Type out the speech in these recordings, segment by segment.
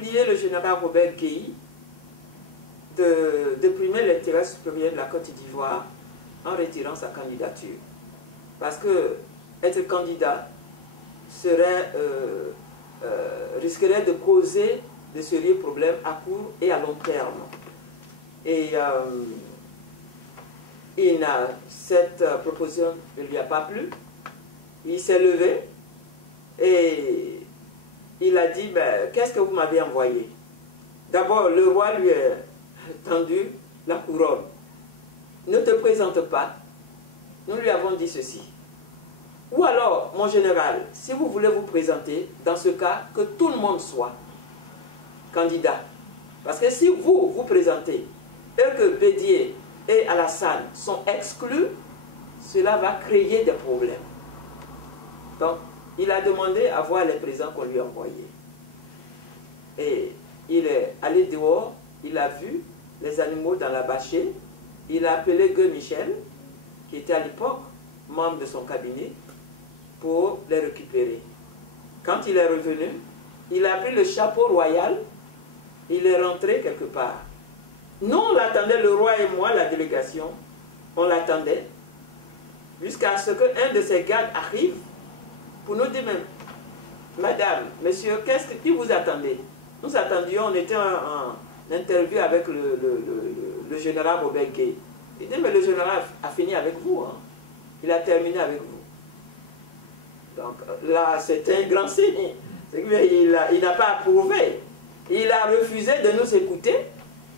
Prier le général Robert Guéhi de primer l'intérêt supérieur de la Côte d'Ivoire en retirant sa candidature. Parce que être candidat risquerait de causer de sérieux problèmes à court et à long terme. Et cette proposition ne lui a pas plu. Il s'est levé et il a dit, ben, qu'est-ce que vous m'avez envoyé? D'abord, le roi lui a tendu la couronne. Ne te présente pas. Nous lui avons dit ceci. Ou alors, mon général, si vous voulez vous présenter, dans ce cas, que tout le monde soit candidat. Parce que si vous vous présentez et que Bédié et Alassane sont exclus, cela va créer des problèmes. Donc, il a demandé à voir les présents qu'on lui a envoyés. Et il est allé dehors, il a vu les animaux dans la bâchée, il a appelé Gueux Michel, qui était à l'époque membre de son cabinet, pour les récupérer. Quand il est revenu, il a pris le chapeau royal, il est rentré quelque part. Nous, on l'attendait, le roi et moi, la délégation, on l'attendait, jusqu'à ce qu'un de ses gardes arrive pour nous dire même, madame, monsieur, qui vous attendez? Nous attendions, on était en interview avec le général Robert Guéhi. Il dit, mais le général a fini avec vous, hein. Il a terminé avec vous. Donc là, c'est un grand signe. Il n'a pas approuvé. Il a refusé de nous écouter,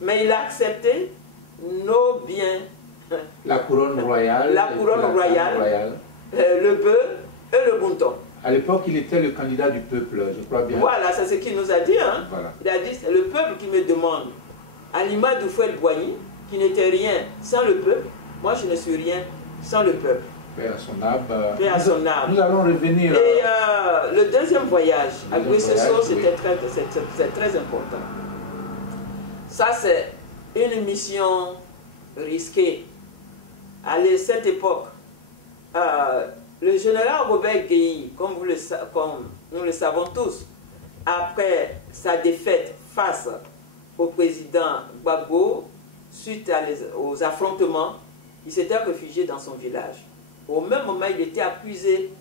mais il a accepté nos biens. La couronne royale. La couronne royale, le bœuf et le mouton. À l'époque, il était le candidat du peuple, je crois bien. Voilà, c'est ce qu'il nous a dit. Hein. Voilà. Il a dit, c'est le peuple qui me demande. À l'image de Fouet-Boigny, qui n'était rien sans le peuple, moi je ne suis rien sans le peuple. Paix à son âme. Paix à son âme. Nous allons revenir. Et le deuxième voyage à Guessesso, c'est très important. Ça, c'est une mission risquée. À cette époque, le général Robert Guéhi, comme nous le savons tous, après sa défaite face au président Gbagbo, suite aux affrontements, il s'était réfugié dans son village. Au même moment, il était accusé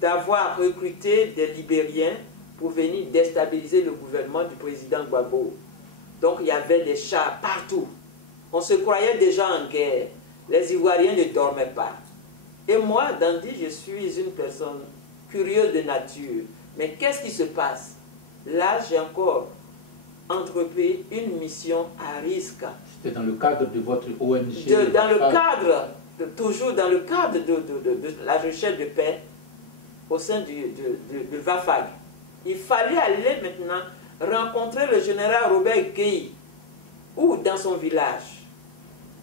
d'avoir recruté des Libériens pour venir déstabiliser le gouvernement du président Gbagbo. Donc il y avait des chars partout. On se croyait déjà en guerre. Les Ivoiriens ne dormaient pas. Et moi, Dandy, je suis une personne curieuse de nature. Mais qu'est-ce qui se passe? Là, j'ai encore entrepris une mission à risque. C'était dans le cadre de votre ONG? Toujours dans le cadre de la recherche de paix au sein de VAFAG. Il fallait aller maintenant rencontrer le général Robert Guéhi, ou dans son village,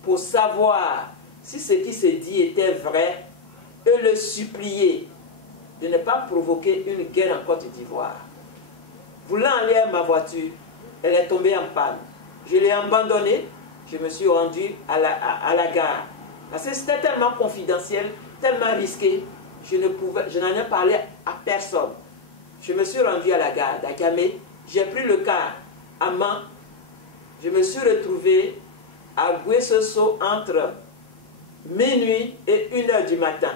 pour savoir si ce qui se dit était vrai, et le supplier de ne pas provoquer une guerre en Côte d'Ivoire. Voulant aller à ma voiture, elle est tombée en panne. Je l'ai abandonnée, je me suis rendu à la gare. Parce que c'était tellement confidentiel, tellement risqué, je n'en ai parlé à personne. Je me suis rendu à la gare d'Agamé, j'ai pris le car à Mans, je me suis retrouvé à Guessesso entre minuit et 1h du matin.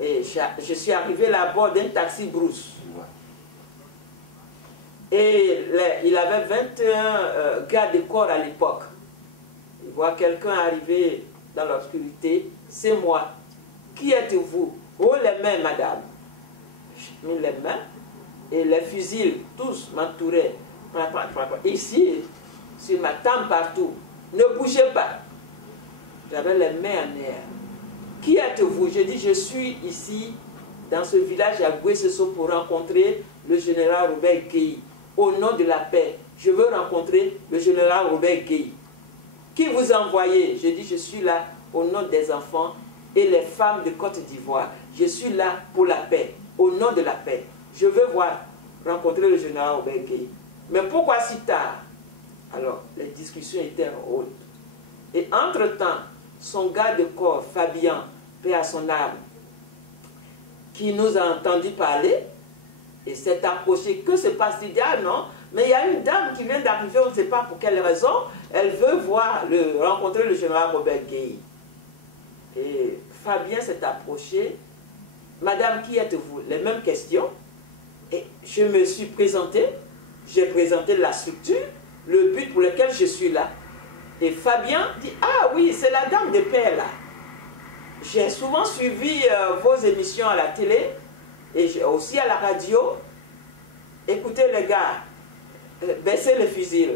Et je suis arrivé là à bord d'un taxi brousse. Et il avait 21 gardes du corps à l'époque. Il voit quelqu'un arriver dans l'obscurité. C'est moi. Qui êtes-vous? Oh, les mains, madame. J'ai mis les mains et les fusils, tous m'entouraient. Ici, sur ma tempe, partout. Ne bougez pas. J'avais les mains en l'air. Qui êtes-vous? J'ai dit, je suis ici, dans ce village à Guessesso, pour rencontrer le général Robert Guéhi. Au nom de la paix, je veux rencontrer le général Robert Guéhi. Qui vous a envoyé? Je dis, je suis là au nom des enfants et les femmes de Côte d'Ivoire. Je suis là pour la paix, au nom de la paix. Je veux rencontrer le général Robert Guéhi. Mais pourquoi si tard? Alors, les discussions étaient hautes. Et entre-temps, son garde de corps, Fabien, paix à son âme, qui nous a entendu parler, et s'est approché. Que se passe-t-il? Ah non, mais il y a une dame qui vient d'arriver, on ne sait pas pour quelle raison, elle veut rencontrer le général Robert Gueye. Et Fabien s'est approché. Madame, qui êtes-vous? Les mêmes questions. Et je me suis présenté, j'ai présenté la structure, le but pour lequel je suis là. Et Fabien dit, ah oui, c'est la dame de paix là. J'ai souvent suivi vos émissions à la télé et aussi à la radio. Écoutez les gars, baissez le fusil.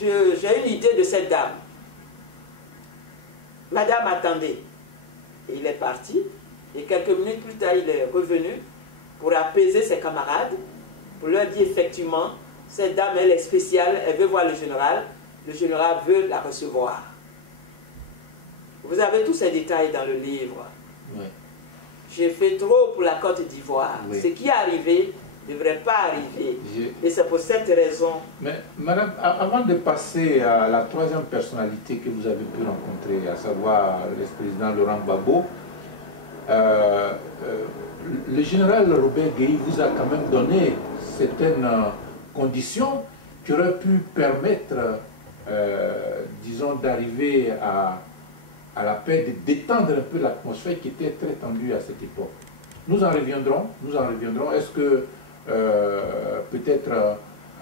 J'ai une idée de cette dame. Madame, attendez. Et il est parti. Et quelques minutes plus tard, il est revenu pour apaiser ses camarades, pour leur dire effectivement, cette dame, elle est spéciale, elle veut voir le général veut la recevoir. Vous avez tous ces détails dans le livre. Oui. J'ai fait trop pour la Côte d'Ivoire. Oui. Ce qui est arrivé ne devrait pas arriver. Et c'est pour cette raison. Mais madame, avant de passer à la troisième personnalité que vous avez pu rencontrer, à savoir l'ex-président Laurent Gbagbo, le général Robert Gueye vous a quand même donné certaines conditions qui auraient pu permettre, disons, d'arriver à la paix, de détendre un peu l'atmosphère qui était très tendue à cette époque. Nous en reviendrons. Est-ce que peut-être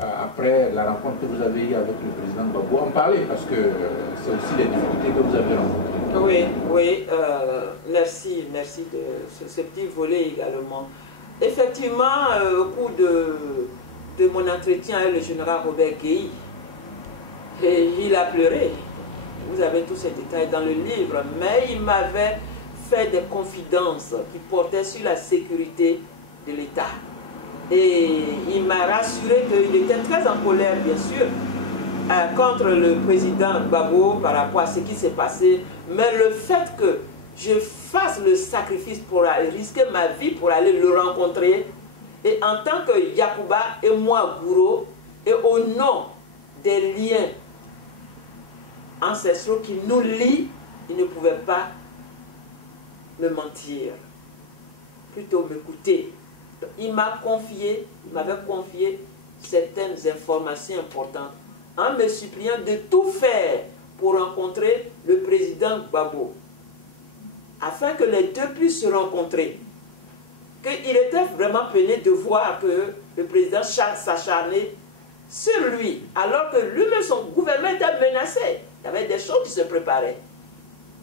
après la rencontre que vous avez eue avec le président Gbagbo, en parler, parce que c'est aussi les difficultés que vous avez rencontrées. Oui, merci de ce petit volet également. Effectivement, au cours de mon entretien avec le général Robert Gueye, il a pleuré. Vous avez tous ces détails dans le livre, mais il m'avait fait des confidences qui portaient sur la sécurité de l'État. Et il m'a rassuré qu'il était très en colère, bien sûr, contre le président Gbagbo par rapport à ce qui s'est passé. Mais le fait que je fasse le sacrifice pour risquer ma vie pour aller le rencontrer, et en tant que Yacouba et moi, Gouro, et au nom des liens ancestraux qui nous lient, il ne pouvait pas me mentir, plutôt m'écouter. Il m'avait confié certaines informations importantes en me suppliant de tout faire pour rencontrer le président Gbagbo, afin que les deux puissent se rencontrer. Qu'il était vraiment peiné de voir que le président s'acharnait sur lui, alors que lui-même, son gouvernement était menacé. Il y avait des choses qui se préparaient.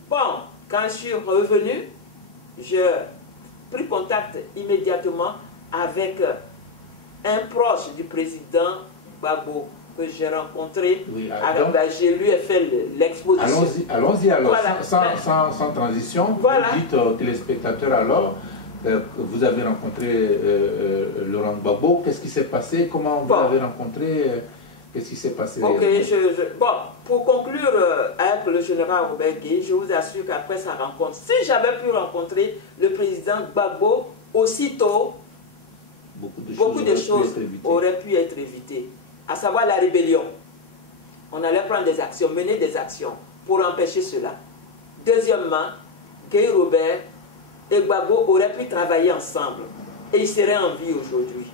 Bon, quand je suis revenu, j'ai pris contact immédiatement avec un proche du président Gbagbo que j'ai rencontré. Oui, je lui ai fait l'exposition. Allons-y alors, voilà. sans transition. Voilà. Vous dites aux téléspectateurs alors que vous avez rencontré Laurent Gbagbo. Qu'est-ce qui s'est passé? Comment vous l'avez rencontré? Qu'est-ce qui s'est passé? Ok, bon, pour conclure avec le général Robert Gueye, je vous assure qu'après sa rencontre, si j'avais pu rencontrer le président Gbagbo aussitôt, beaucoup de choses auraient pu être évitées. À savoir la rébellion. On allait prendre des actions, mener des actions pour empêcher cela. Deuxièmement, Gueye Robert et Gbagbo auraient pu travailler ensemble et ils seraient en vie aujourd'hui.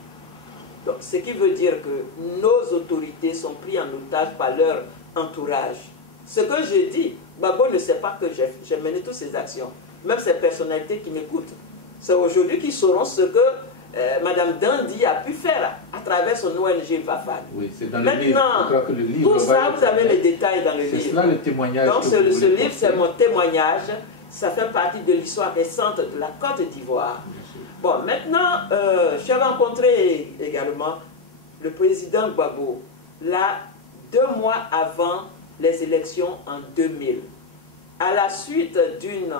Donc, ce qui veut dire que nos autorités sont prises en otage par leur entourage. Ce que je dis, Gbagbo ne sait pas que j'ai mené toutes ces actions. Même ces personnalités qui m'écoutent. C'est aujourd'hui qu'ils sauront ce que Madame Dandy a pu faire à travers son ONG Vafad. Oui, c'est dans le livre. Je crois que le livre tout ça, vous avez les détails dans le livre. C'est cela le témoignage. Donc, ce livre, c'est mon témoignage. Ça fait partie de l'histoire récente de la Côte d'Ivoire. Bon, maintenant, j'ai rencontré également le président Gbagbo, là, 2 mois avant les élections en 2000. À la suite d'une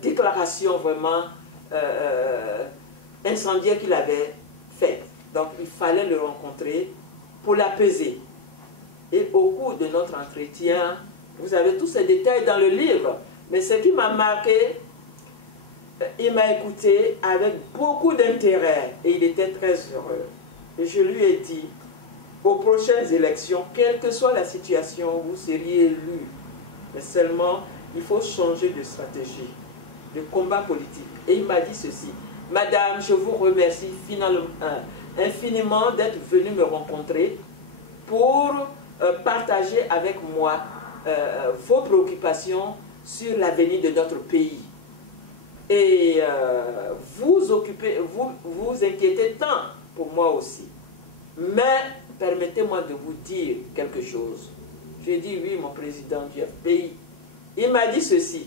déclaration vraiment incendiaire qu'il avait faite. Donc, il fallait le rencontrer pour l'apaiser. Et au cours de notre entretien, vous avez tous ces détails dans le livre, mais ce qui m'a marqué, il m'a écouté avec beaucoup d'intérêt et il était très heureux. Et je lui ai dit, aux prochaines élections, quelle que soit la situation, vous seriez élu. Mais seulement, il faut changer de stratégie, de combat politique. Et il m'a dit ceci, Madame, je vous remercie infiniment d'être venue me rencontrer pour partager avec moi vos préoccupations sur l'avenir de notre pays. Et vous inquiétez tant pour moi aussi. Mais permettez-moi de vous dire quelque chose. J'ai dit oui, mon président du FPI. Il m'a dit ceci.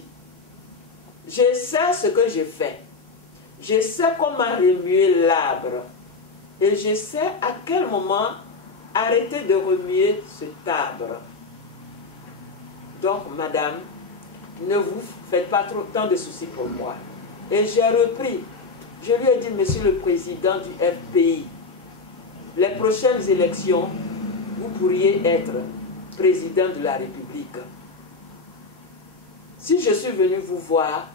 Je sais ce que j'ai fait. Je sais comment remuer l'arbre. Et je sais à quel moment arrêter de remuer cet arbre. Donc, madame, ne vous faites pas trop tant de soucis pour moi. Et j'ai repris. Je lui ai dit, monsieur le président du FPI, les prochaines élections, vous pourriez être président de la République. Si je suis venu vous voir,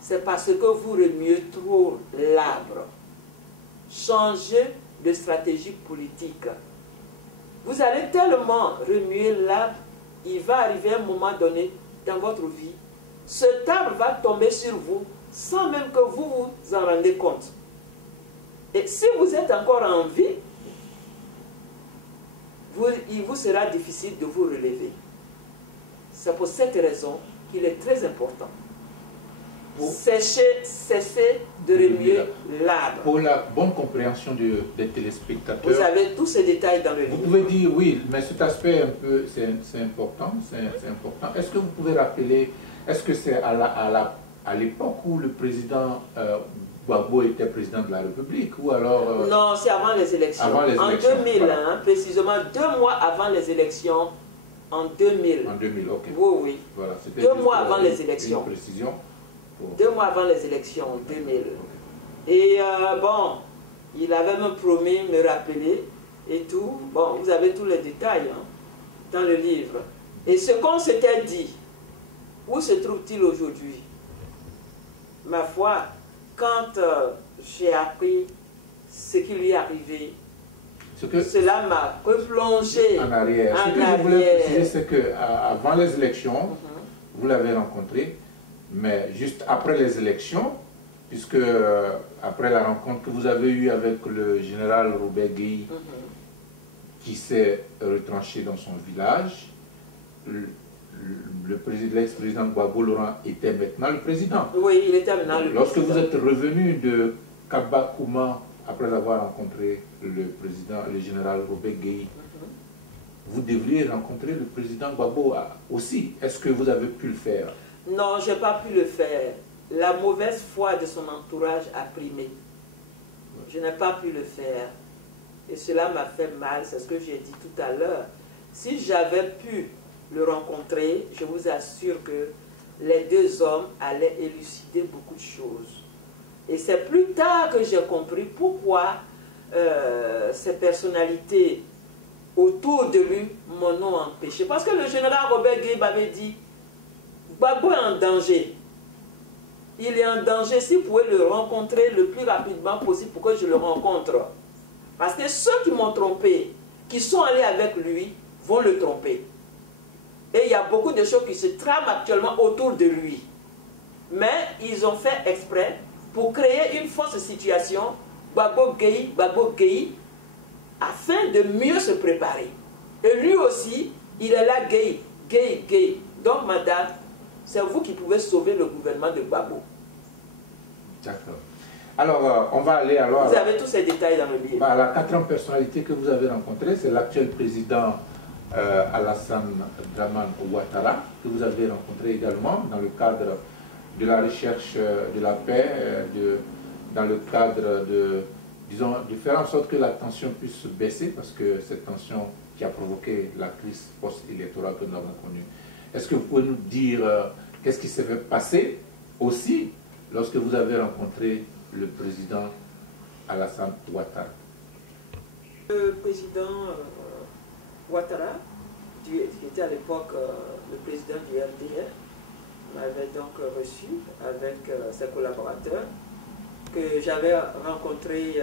c'est parce que vous remuez trop l'arbre. Changez de stratégie politique. Vous allez tellement remuer l'arbre, il va arriver un moment donné dans votre vie, cet arbre va tomber sur vous sans même que vous vous en rendez compte. Et si vous êtes encore en vie, il vous sera difficile de vous relever. C'est pour cette raison qu'il est très important. Cessez de remuer l'arbre. Pour la bonne compréhension des téléspectateurs. Vous avez tous ces détails dans le livre. Vous pouvez dire oui, mais cet aspect un peu, c'est important. C'est important. Est-ce que vous pouvez rappeler, est-ce que c'est à l'époque où le président Gbagbo était président de la République ou alors... Non, c'est avant les élections. Avant les élections, en 2000, voilà. hein, précisément 2 mois avant les élections, en 2000. En 2000, ok. Oui, oui. Voilà, 2 mois avant les élections. Une précision. 2 mois avant les élections, en 2000. Et bon, il avait même promis de me rappeler et tout. Bon, vous avez tous les détails hein, dans le livre. Et ce qu'on s'était dit, où se trouve-t-il aujourd'hui? Ma foi, quand j'ai appris ce qui lui est arrivé, cela m'a replongé en arrière. Ce que je voulais préciser, c'est qu'avant les élections, vous l'avez rencontré, mais juste après les élections, puisque après la rencontre que vous avez eue avec le général Robert Gueye, qui s'est retranché dans son village, l'ex-président Gbagbo Laurent était maintenant le président. Oui, il était maintenant le président. Lorsque vous êtes revenu de Kabakouma, après avoir rencontré le général Robert Gueye, vous devriez rencontrer le président Gbagbo aussi. Est-ce que vous avez pu le faire? Non, je n'ai pas pu le faire. La mauvaise foi de son entourage a primé. Je n'ai pas pu le faire. Et cela m'a fait mal, c'est ce que j'ai dit tout à l'heure. Si j'avais pu le rencontrer, je vous assure que les deux hommes allaient élucider beaucoup de choses. Et c'est plus tard que j'ai compris pourquoi ces personnalités autour de lui m'en ont empêché. Parce que le général Robert Gueye m'avait dit, Gbagbo est en danger. Il est en danger. Si vous pouvez le rencontrer le plus rapidement possible pour que je le rencontre. Parce que ceux qui m'ont trompé, qui sont allés avec lui, vont le tromper. Et il y a beaucoup de choses qui se trament actuellement autour de lui. Mais ils ont fait exprès pour créer une fausse situation, Gbagbo Gueye, afin de mieux se préparer. Et lui aussi, il est là, Gueye. Donc, madame, c'est vous qui pouvez sauver le gouvernement de Gbagbo. D'accord. Alors, on va aller alors... Vous avez tous ces détails dans le livre. La 4e personnalité que vous avez rencontrée, c'est l'actuel président Alassane Dramane Ouattara, que vous avez rencontré également dans le cadre de la recherche de la paix, dans le cadre de, disons, de faire en sorte que la tension puisse baisser, parce que cette tension qui a provoqué la crise post-électorale que nous avons connue. Est-ce que vous pouvez nous dire qu'est-ce qui s'est passé aussi lorsque vous avez rencontré le président Alassane Ouattara? Le président Ouattara, qui était à l'époque le président du RDR, m'avait donc reçu avec ses collaborateurs que j'avais rencontrés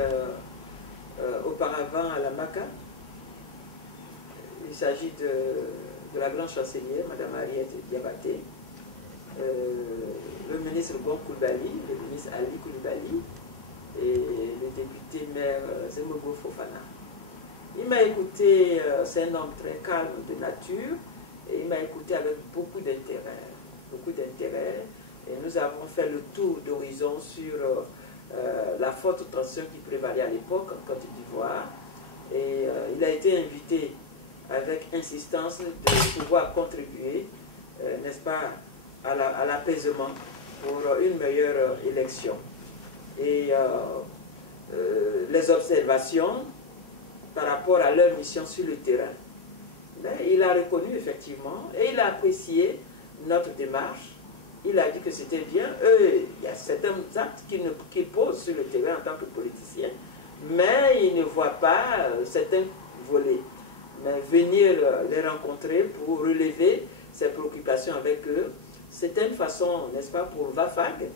auparavant à la Maca. Il s'agit de la grande chancelière, Mme Ariette Diabaté, le ministre Gon Coulibaly, le ministre Ali Coulibaly, et le député maire Zemmogo Fofana. Il m'a écouté, c'est un homme très calme de nature, et il m'a écouté avec beaucoup d'intérêt. Beaucoup d'intérêt. Et nous avons fait le tour d'horizon sur la forte tension qui prévalait à l'époque en Côte d'Ivoire. Et il a été invité avec insistance de pouvoir contribuer, n'est-ce pas, à l'apaisement pour une meilleure élection. Et les observations par rapport à leur mission sur le terrain, il a reconnu effectivement et il a apprécié notre démarche. Il a dit que c'était bien. Il y a certains actes qu'il pose sur le terrain en tant que politicien, mais il ne voit pas certains volets. Mais venir les rencontrer pour relever ses préoccupations avec eux, c'était une façon, n'est-ce pas, pour VAFAG,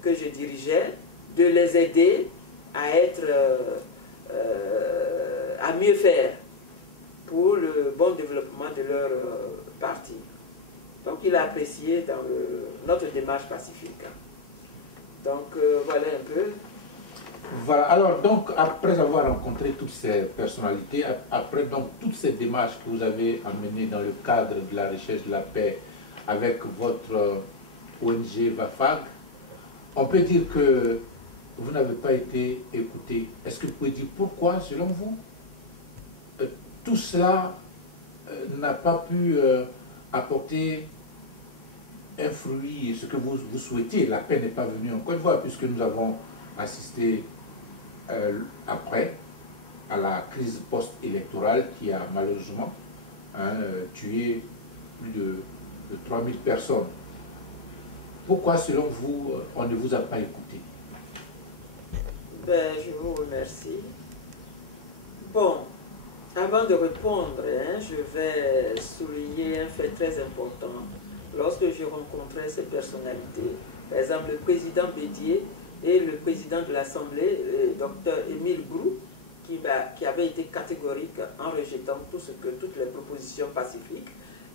que je dirigeais, de les aider à être, à mieux faire pour le bon développement de leur parti. Donc il a apprécié dans notre démarche pacifique. Donc voilà un peu. Voilà, alors donc après avoir rencontré toutes ces personnalités, après donc toutes ces démarches que vous avez amenées dans le cadre de la recherche de la paix avec votre ONG VAFAG, on peut dire que vous n'avez pas été écouté. Est-ce que vous pouvez dire pourquoi, selon vous, tout cela n'a pas pu apporter un fruit, ce que vous souhaitiez? La paix n'est pas venue en Côte d'Ivoire, puisque nous avons assisté après à la crise post-électorale qui a malheureusement tué plus de 3000 personnes. Pourquoi, selon vous, on ne vous a pas écouté? Ben, je vous remercie. Bon, avant de répondre, je vais souligner un fait très important. Lorsque je rencontrais ces personnalités, par exemple le président Bédié et le président de l'Assemblée, le docteur Émile Brou, qui avait été catégorique en rejetant toutes les propositions pacifiques.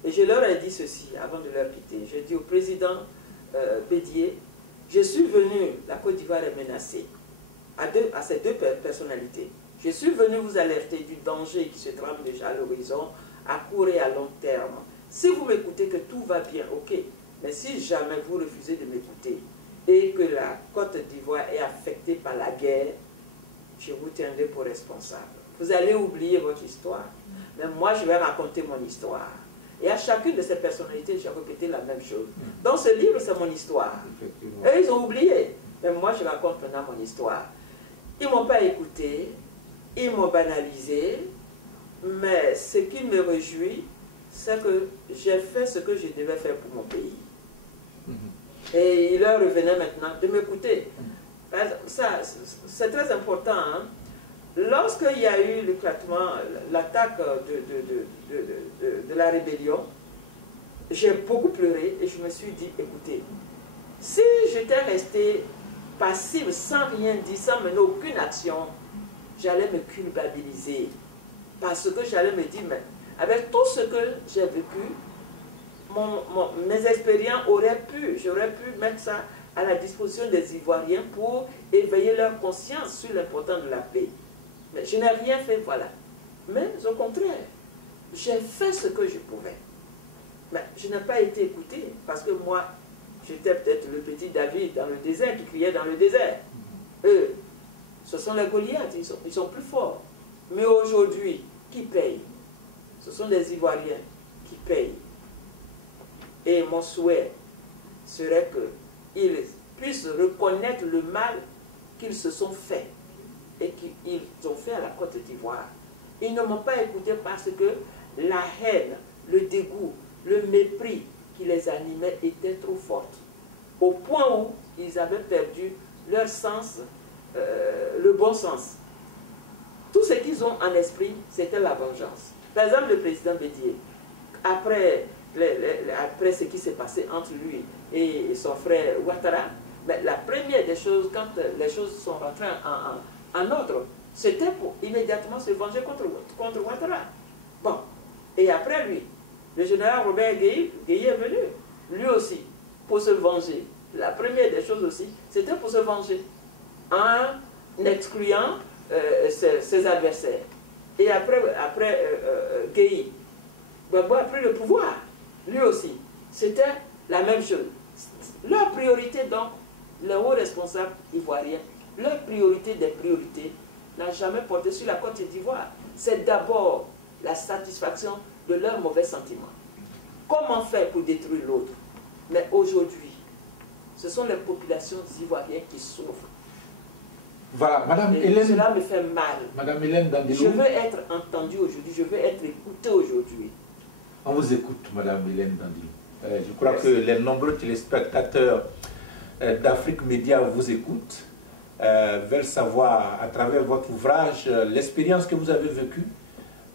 Et je leur ai dit ceci avant de leur quitter. J'ai dit au président Bédié, je suis venu, la Côte d'Ivoire est menacée, à ces deux personnalités. Je suis venu vous alerter du danger qui se trame déjà à l'horizon, à court et à long terme. Si vous m'écoutez que tout va bien, ok. Mais si jamais vous refusez de m'écouter et que la Côte d'Ivoire est affectée par la guerre, je vous tiendrai pour responsable. Vous allez oublier votre histoire, mais moi je vais raconter mon histoire. Et à chacune de ces personnalités, j'ai répété la même chose. Dans ce livre, c'est mon histoire. Eux, ils ont oublié. Mais moi, je raconte maintenant mon histoire. Ils ne m'ont pas écouté, ils m'ont banalisé, mais ce qui me réjouit, c'est que j'ai fait ce que je devais faire pour mon pays. Et il leur revenait maintenant de m'écouter. C'est très important. Hein? Lorsqu'il y a eu l'éclatement, l'attaque de la rébellion, j'ai beaucoup pleuré et je me suis dit, écoutez, si j'étais resté passive, sans rien dire, sans mener aucune action, j'allais me culpabiliser. Parce que j'allais me dire, mais avec tout ce que j'ai vécu, mes expériences j'aurais pu mettre ça à la disposition des Ivoiriens pour éveiller leur conscience sur l'importance de la paix. Mais je n'ai rien fait, voilà. Mais au contraire, j'ai fait ce que je pouvais. Mais je n'ai pas été écouté parce que moi, j'étais peut-être le petit David dans le désert qui criait dans le désert. Eux, ce sont les Goliaths, ils sont plus forts. Mais aujourd'hui, qui paye? Ce sont les Ivoiriens qui payent. Et mon souhait serait qu'ils puissent reconnaître le mal qu'ils se sont fait et qu'ils ont fait à la Côte d'Ivoire. Ils ne m'ont pas écouté parce que la haine, le dégoût, le mépris qui les animait était trop forte. Au point où ils avaient perdu leur sens, le bon sens. Tout ce qu'ils ont en esprit, c'était la vengeance. Par exemple, le président Bédié, après ce qui s'est passé entre lui et son frère Ouattara, mais la première des choses, quand les choses sont rentrées en ordre, c'était pour immédiatement se venger contre Ouattara. Bon, et après lui, le général Robert Gueye est venu, lui aussi, pour se venger. La première des choses aussi, c'était pour se venger. En excluant ses adversaires. Et après Gueye, Gbagbo a pris le pouvoir, lui aussi. C'était la même chose. Leur priorité, donc, les hauts responsables ivoiriens, leur priorité des priorités n'a jamais porté sur la Côte d'Ivoire. C'est d'abord la satisfaction de leurs mauvais sentiments. Comment faire pour détruire l'autre? Mais aujourd'hui, ce sont les populations ivoiriennes qui souffrent. Voilà, Madame Et Hélène. cela me fait mal. Madame Hélène Dandilou. Je veux être entendue aujourd'hui, je veux être écoutée aujourd'hui. On vous écoute, Madame Hélène Dandilou. Je crois que les nombreux téléspectateurs d'Afrique Média vous écoutent, veulent savoir à travers votre ouvrage l'expérience que vous avez vécue,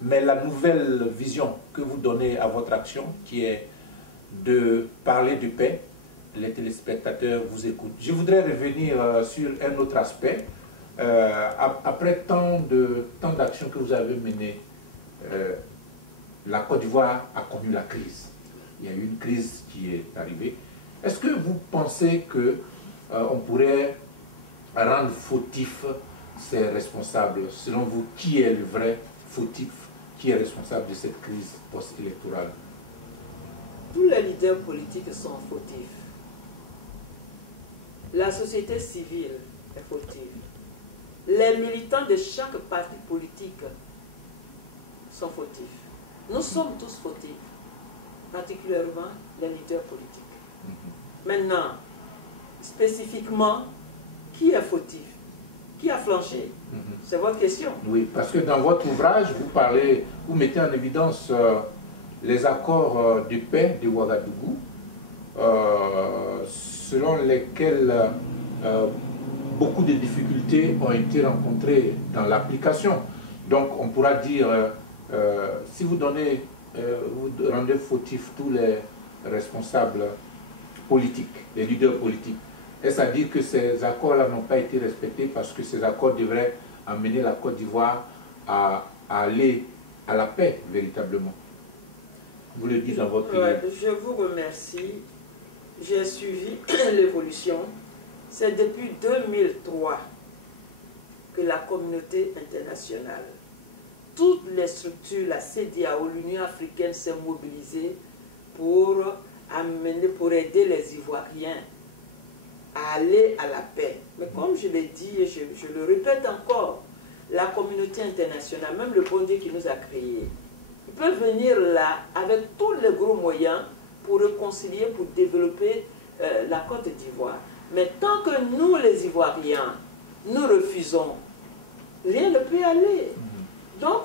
mais la nouvelle vision que vous donnez à votre action, qui est de parler de paix. Les téléspectateurs vous écoutent. Je voudrais revenir sur un autre aspect. Après tant d'actions que vous avez menées, la Côte d'Ivoire a connu la crise. Il y a eu une crise qui est arrivée. Est-ce que vous pensez qu'on pourrait rendre fautifs ces responsables? Selon vous, qui est le vrai fautif? Qui est responsable de cette crise post-électorale? Tous les leaders politiques sont fautifs. La société civile est fautive. Les militants de chaque parti politique sont fautifs. Nous sommes tous fautifs, particulièrement les leaders politiques. Maintenant, spécifiquement, qui est fautif? Qui a flanché? C'est votre question. Oui, parce que dans votre ouvrage, vous mettez en évidence les accords de paix de Ouagadougou, selon lesquels beaucoup de difficultés ont été rencontrées dans l'application. Donc on pourra dire, si vous rendez fautifs tous les responsables politiques, les leaders politiques, est-ce à dire que ces accords-là n'ont pas été respectés parce que ces accords devraient amener la Côte d'Ivoire à aller à la paix véritablement? Vous le dites dans votre livre. Je vous remercie. J'ai suivi l'évolution. C'est depuis 2003 que la communauté internationale, toutes les structures, la CEDEAO, l'Union africaine s'est mobilisée pour aider les Ivoiriens à aller à la paix. Mais comme je l'ai dit et je le répète encore, la communauté internationale, même le bon Dieu qui nous a créés, il peut venir là avec tous les gros moyens pour réconcilier, pour développer la Côte d'Ivoire. Mais tant que nous, les Ivoiriens, nous refusons, rien ne peut aller. Donc,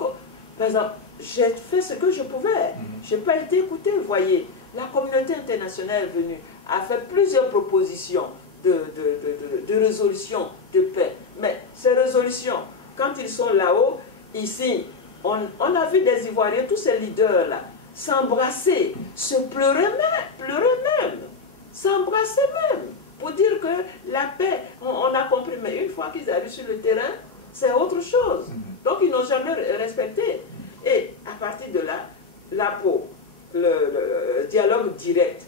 par exemple, j'ai fait ce que je pouvais. Je n'ai pas été écouté. Vous voyez, la communauté internationale est venue, a fait plusieurs propositions de résolution de paix. Mais ces résolutions, quand ils sont là-haut, ici, on a vu des Ivoiriens, tous ces leaders-là, s'embrasser, se pleurer même, s'embrasser même, pour dire que la paix, on a compris, mais une fois qu'ils arrivent sur le terrain, c'est autre chose. Donc ils n'ont jamais respecté. Et à partir de là, l'APO, le dialogue direct,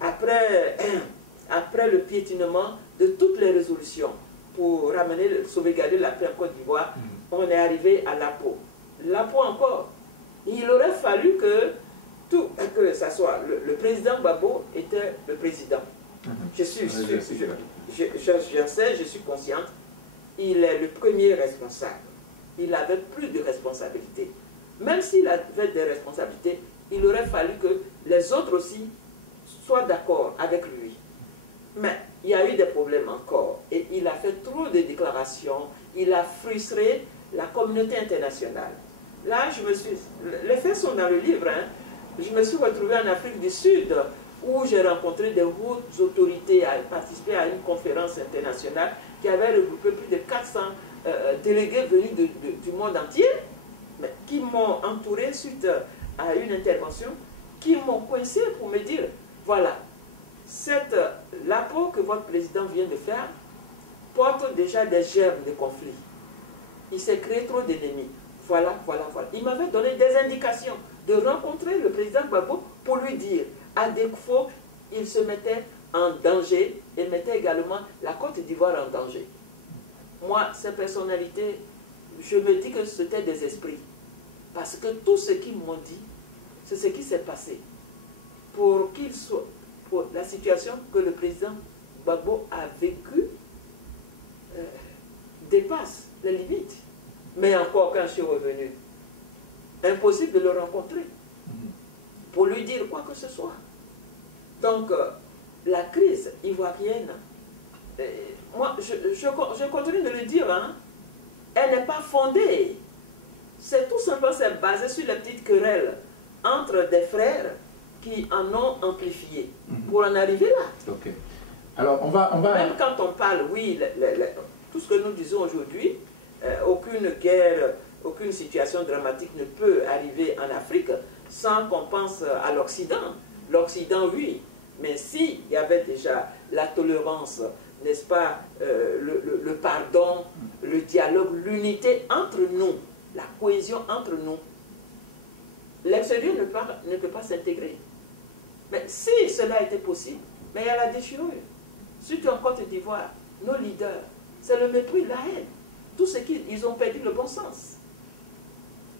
après le piétinement de toutes les résolutions pour ramener, sauvegarder la paix en Côte d'Ivoire, on est arrivé à l'APO. L'APO encore, il aurait fallu que ça soit le président Gbagbo était le président. Je suis consciente, il est le premier responsable. Il avait plus de responsabilités. Même s'il avait des responsabilités, il aurait fallu que les autres aussi soient d'accord avec lui. Mais il y a eu des problèmes encore. Et il a fait trop de déclarations. Il a frustré la communauté internationale. Là, les faits sont dans le livre. Je me suis retrouvée en Afrique du Sud où j'ai rencontré des hautes autorités, à participer à une conférence internationale qui avait regroupé plus de 400 délégués venus du monde entier, mais qui m'ont entouré suite à une intervention, qui m'ont coincé pour me dire, voilà, l'APO que votre président vient de faire porte déjà des germes de conflit. Il s'est créé trop d'ennemis. Voilà. Il m'avait donné des indications de rencontrer le président Gbagbo pour lui dire, à défaut, il se mettait en danger et mettait également la Côte d'Ivoire en danger. moi, ces personnalités, je me dis que c'était des esprits. Parce que tout ce qu'ils m'ont dit, c'est ce qui s'est passé. Pour la situation que le président Gbagbo a vécue, dépasse les limites. Mais encore quand je suis revenu, impossible de le rencontrer pour lui dire quoi que ce soit. Donc, la crise ivoirienne, moi, je continue de le dire, hein, elle n'est pas fondée. C'est tout simplement basé sur les petites querelles entre des frères qui en ont amplifié pour en arriver là. Ok. Alors, on va... Même quand on parle, oui, tout ce que nous disons aujourd'hui, aucune guerre, aucune situation dramatique ne peut arriver en Afrique sans qu'on pense à l'Occident. L'Occident, oui, mais s'il y avait déjà la tolérance, n'est-ce pas, le pardon, le dialogue, l'unité entre nous, la cohésion entre nous, l'extérieur ne peut pas s'intégrer. Mais si cela était possible, mais il y a la déchirure. Surtout en Côte d'Ivoire, nos leaders, c'est le mépris, la haine. Tout ce qu'ils ont perdu le bon sens.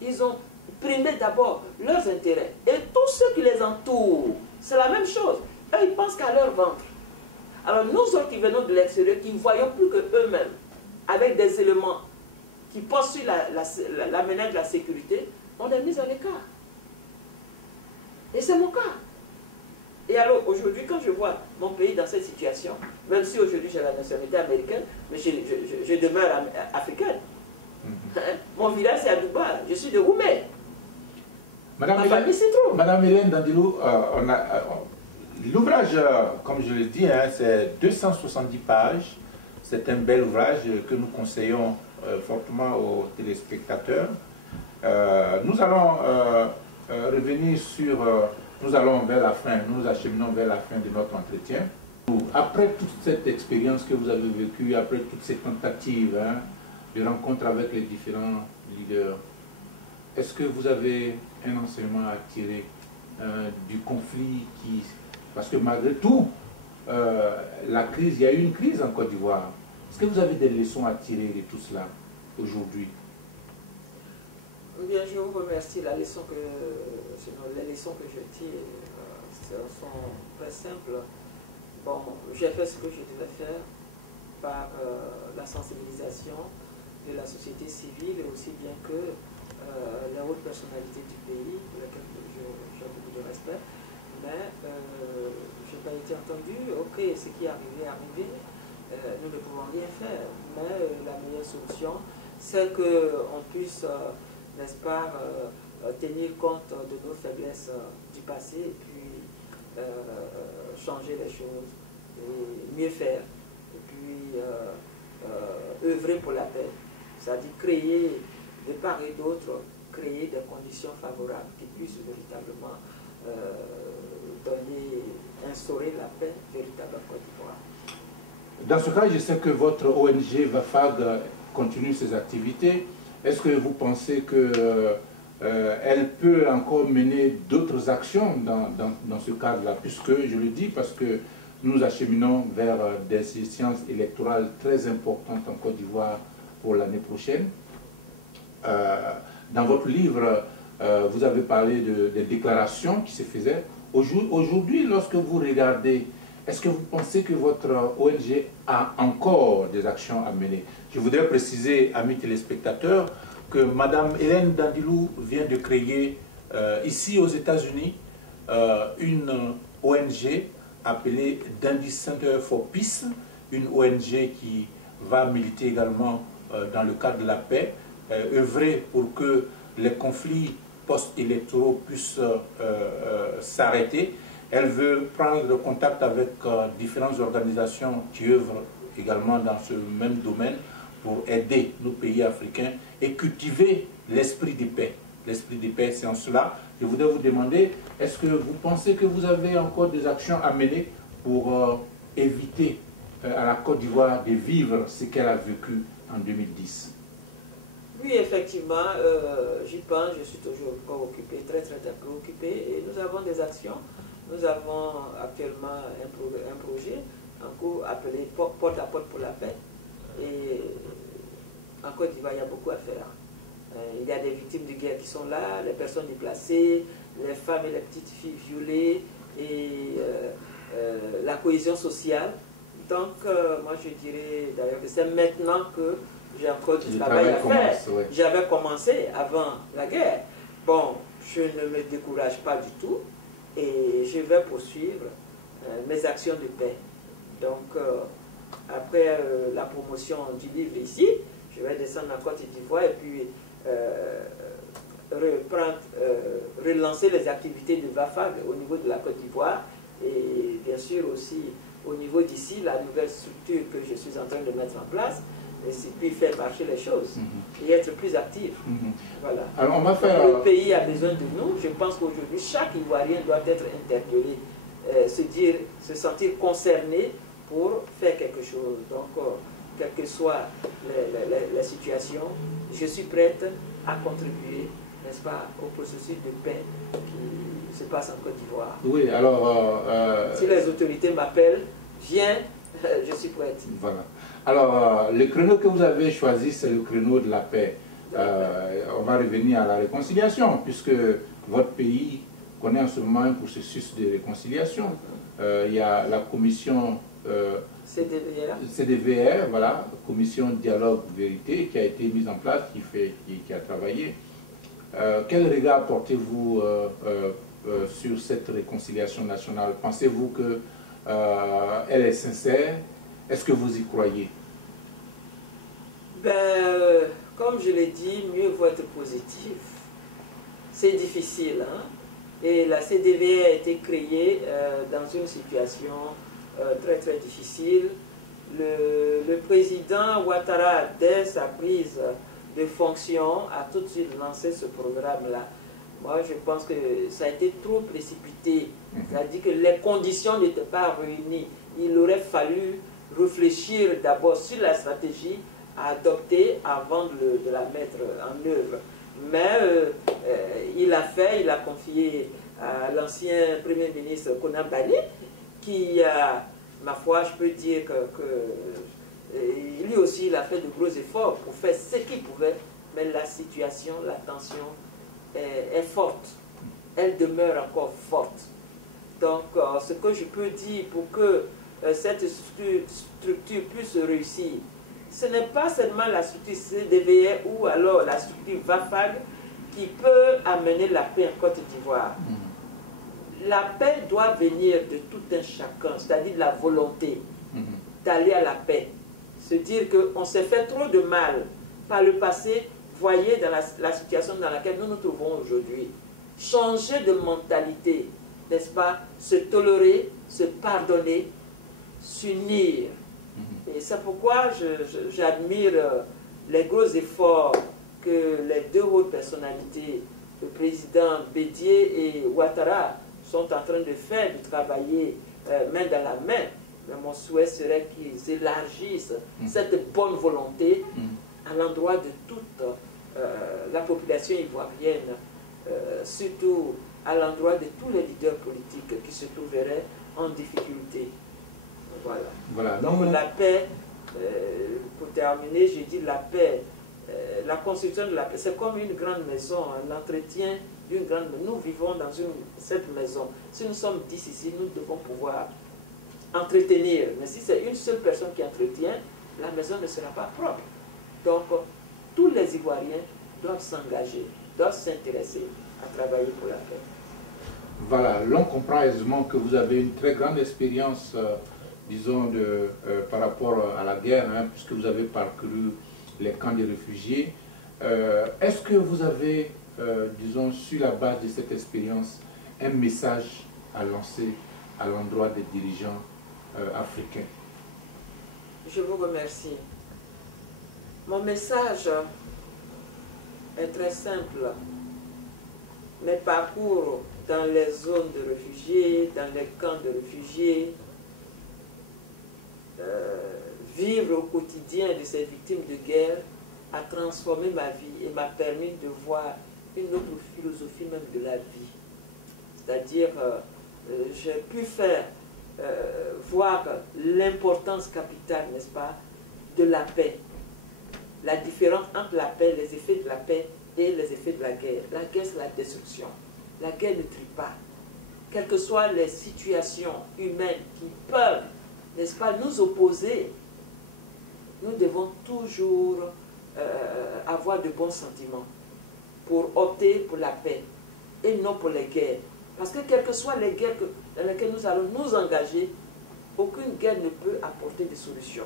Ils ont primé d'abord leurs intérêts. Et tous ceux qui les entourent, c'est la même chose. Eux, ils pensent qu'à leur ventre. Alors nous autres qui venons de l'extérieur, qui ne voyons plus que eux-mêmes, avec des éléments qui poursuivent la menace de la sécurité, on est mis à l'écart. Et c'est mon cas. Et alors aujourd'hui, quand je vois mon pays dans cette situation, même si aujourd'hui j'ai la nationalité américaine, mais je demeure africaine. Mon village c'est à Dubaï, je suis de Roubaix. Ma famille s'y trouve. Madame Hélène Dandilou, l'ouvrage, comme je l'ai dit, hein, c'est 270 pages. C'est un bel ouvrage que nous conseillons fortement aux téléspectateurs. Nous allons revenir sur... nous allons vers la fin, nous nous acheminons vers la fin de notre entretien. Après toute cette expérience que vous avez vécue, après toutes ces tentatives hein, de rencontres avec les différents leaders, est-ce que vous avez un enseignement à tirer du conflit qui... Parce que malgré tout, la crise, il y a eu une crise en Côte d'Ivoire. Est-ce que vous avez des leçons à tirer de tout cela aujourd'hui? Bien, je vous remercie. Les leçons que je tire sont très simples. Bon, j'ai fait ce que je devais faire par la sensibilisation de la société civile, aussi bien que les hautes personnalités du pays, pour lesquelles j'ai beaucoup de respect. Mais je n'ai pas été entendu. Ok, ce qui est arrivé est arrivé. Nous ne pouvons rien faire. Mais la meilleure solution, c'est qu'on puisse... n'est-ce pas, tenir compte de nos faiblesses du passé et puis changer les choses, et mieux faire, et puis œuvrer pour la paix. C'est-à-dire créer, de part et d'autre, créer des conditions favorables qui puissent véritablement instaurer la paix véritable en Côte d'Ivoire. Dans ce cas, je sais que votre ONG VAFAG continue ses activités. Est-ce que vous pensez qu'elle peut encore mener d'autres actions dans ce cadre-là? Puisque, je le dis, parce que nous acheminons vers des échéances électorales très importantes en Côte d'Ivoire pour l'année prochaine. Dans votre livre, vous avez parlé des déclarations qui se faisaient. Aujourd'hui, lorsque vous regardez, est-ce que vous pensez que votre ONG a encore des actions à mener? Je voudrais préciser, amis téléspectateurs, que Mme Hélène Dandilou vient de créer ici aux États-Unis une ONG appelée Dandy Center for Peace, une ONG qui va militer également dans le cadre de la paix, œuvrer pour que les conflits post-électoraux puissent s'arrêter. Elle veut prendre contact avec différentes organisations qui œuvrent également dans ce même domaine pour aider nos pays africains et cultiver l'esprit de paix. L'esprit de paix, c'est en cela. Je voudrais vous demander, est-ce que vous pensez que vous avez encore des actions à mener pour éviter à la Côte d'Ivoire de vivre ce qu'elle a vécu en 2010? Oui, effectivement, j'y pense, je suis toujours encore occupé, très préoccupé, et nous avons des actions. Nous avons actuellement un projet en cours appelé Porte à Porte pour la paix. Et en Côte d'Ivoire, il y a beaucoup à faire. Il y a des victimes de guerre qui sont là, les personnes déplacées, les femmes et les petites filles violées, et la cohésion sociale. Donc, moi je dirais d'ailleurs que c'est maintenant que j'ai encore du travail à faire. Ouais. J'avais commencé avant la guerre. Bon, je ne me décourage pas du tout et je vais poursuivre mes actions de paix. Donc, après la promotion du livre ici, je vais descendre en Côte d'Ivoire et puis relancer les activités de VAFAG au niveau de la Côte d'Ivoire et bien sûr aussi au niveau d'ici, la nouvelle structure que je suis en train de mettre en place, et puis faire marcher les choses et être plus actif. Voilà. Alors on va faire... Le pays a besoin de nous. Je pense qu'aujourd'hui, chaque Ivoirien doit être interpellé, se sentir concerné pour faire quelque chose. Donc, quelle que soit la situation, je suis prête à contribuer, n'est-ce pas, au processus de paix qui se passe en Côte d'Ivoire. Oui, alors... si les autorités m'appellent, viens, je suis prête. Voilà. Alors, le créneau que vous avez choisi, c'est le créneau de la paix. On va revenir à la réconciliation, puisque votre pays connaît en ce moment un processus de réconciliation. Il y a la commission CDVR, voilà, commission dialogue vérité, qui a été mise en place, qui a travaillé. Quel regard portez-vous sur cette réconciliation nationale? Pensez-vous qu'elle est sincère? Est-ce que vous y croyez? Comme je l'ai dit, mieux vaut être positif. C'est difficile, hein? Et la CDV a été créée dans une situation très très difficile. Le président Ouattara, dès sa prise de fonction, a tout de suite lancé ce programme-là. Moi, je pense que ça a été trop précipité. C'est-à-dire que les conditions n'étaient pas réunies. Il aurait fallu réfléchir d'abord sur la stratégie à adopter avant de la mettre en œuvre. Mais il a confié à l'ancien Premier ministre Konan Bani, qui a, ma foi, je peux dire que lui aussi, il a fait de gros efforts pour faire ce qu'il pouvait, mais la situation, la tension est forte. Elle demeure encore forte. Donc, ce que je peux dire pour que cette structure puisse réussir, ce n'est pas seulement la structure CDVR ou alors la structure VAFAG qui peut amener la paix en Côte d'Ivoire. La paix doit venir de tout un chacun, c'est-à-dire la volonté d'aller à la paix. Se dire qu'on s'est fait trop de mal par le passé, voyez dans la situation dans laquelle nous nous trouvons aujourd'hui. Changer de mentalité, n'est-ce pas? Se tolérer, se pardonner, s'unir. Et c'est pourquoi j'admire les gros efforts que les deux hautes personnalités, le président Bédié et Ouattara, sont en train de faire, de travailler main dans la main. Mais mon souhait serait qu'ils élargissent cette bonne volonté à l'endroit de toute la population ivoirienne, surtout à l'endroit de tous les leaders politiques qui se trouveraient en difficulté. Voilà. Donc la paix, pour terminer, je dis la paix, la construction de la paix, c'est comme une grande maison, l'entretien d'une grande maison. Nous vivons dans cette maison. Si nous sommes 10 ici, nous devons pouvoir entretenir. Mais si c'est une seule personne qui entretient, la maison ne sera pas propre. Donc, tous les Ivoiriens doivent s'engager, doivent s'intéresser à travailler pour la paix. Voilà, l'on comprend aisément que vous avez une très grande expérience, disons, par rapport à la guerre, hein, puisque vous avez parcouru les camps de réfugiés. Est-ce que vous avez, disons, sur la base de cette expérience, un message à lancer à l'endroit des dirigeants africains? Je vous remercie. Mon message est très simple. Mes parcours dans les zones de réfugiés, dans les camps de réfugiés, vivre au quotidien de ces victimes de guerre a transformé ma vie et m'a permis de voir une autre philosophie même de la vie. C'est-à-dire, j'ai pu faire voir l'importance capitale, n'est-ce pas, de la paix. la différence entre la paix, les effets de la paix et les effets de la guerre. La guerre, c'est la destruction. La guerre ne tue pas. Quelles que soient les situations humaines qui peuvent, n'est-ce pas, nous opposer, nous devons toujours avoir de bons sentiments pour opter pour la paix et non pour les guerres. Parce que quelles que soient les guerres dans lesquelles nous allons nous engager, aucune guerre ne peut apporter de solution.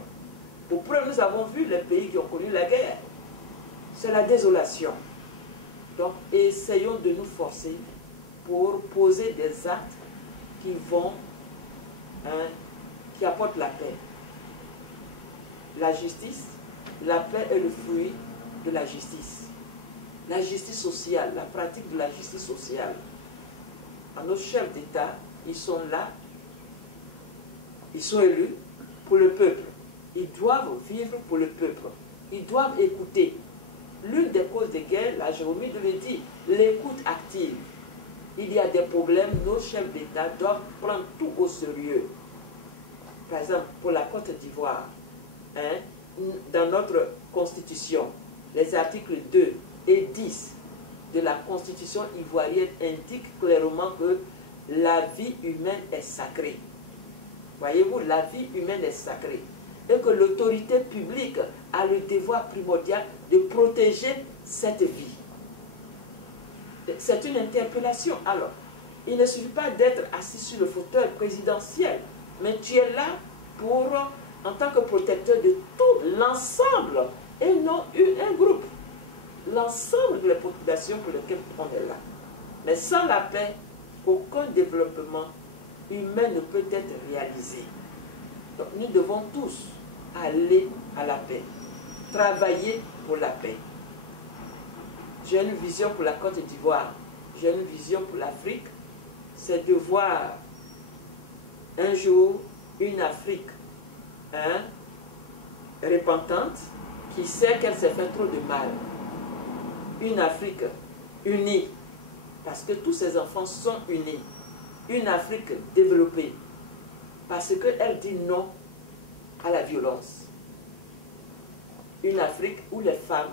Pour preuve, nous avons vu les pays qui ont connu la guerre. C'est la désolation. Donc, essayons de nous forcer pour poser des actes qui vont, qui apportent la paix. La justice, la paix est le fruit de la justice. La justice sociale, la pratique de la justice sociale. Nos chefs d'État, ils sont là, ils sont élus pour le peuple. Ils doivent vivre pour le peuple. Ils doivent écouter. L'une des causes des guerres, la Jérôme de le dit, l'écoute active. Il y a des problèmes, nos chefs d'État doivent prendre tout au sérieux. Par exemple, pour la Côte d'Ivoire, dans notre constitution, les articles 2 et 10 de la constitution ivoirienne indiquent clairement que la vie humaine est sacrée. Voyez-vous, la vie humaine est sacrée. Et que l'autorité publique a le devoir primordial de protéger cette vie. C'est une interpellation. Alors, il ne suffit pas d'être assis sur le fauteuil présidentiel, mais tu es là pour, en tant que protecteur de tout l'ensemble, et non un groupe. L'ensemble de la population pour laquelle on est là. Mais sans la paix, aucun développement humain ne peut être réalisé. Donc nous devons tous aller à la paix, travailler pour la paix. J'ai une vision pour la Côte d'Ivoire, j'ai une vision pour l'Afrique, c'est de voir un jour une Afrique repentante qui sait qu'elle s'est fait trop de mal. Une Afrique unie, parce que tous ses enfants sont unis. Une Afrique développée, parce qu'elle dit non à la violence. Une Afrique où les femmes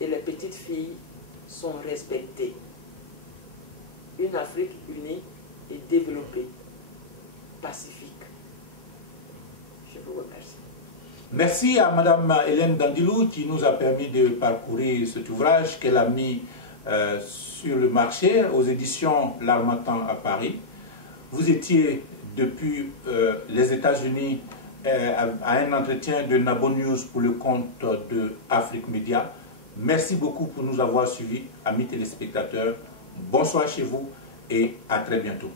et les petites filles sont respectées. Une Afrique unie et développée, pacifique. Je vous remercie. Merci à Mme Hélène Dandilou qui nous a permis de parcourir cet ouvrage qu'elle a mis sur le marché aux éditions L'Harmattan à Paris. Vous étiez depuis les États-Unis à un entretien de Nabo News pour le compte de Afrique Média. Merci beaucoup pour nous avoir suivis, amis téléspectateurs. Bonsoir chez vous et à très bientôt.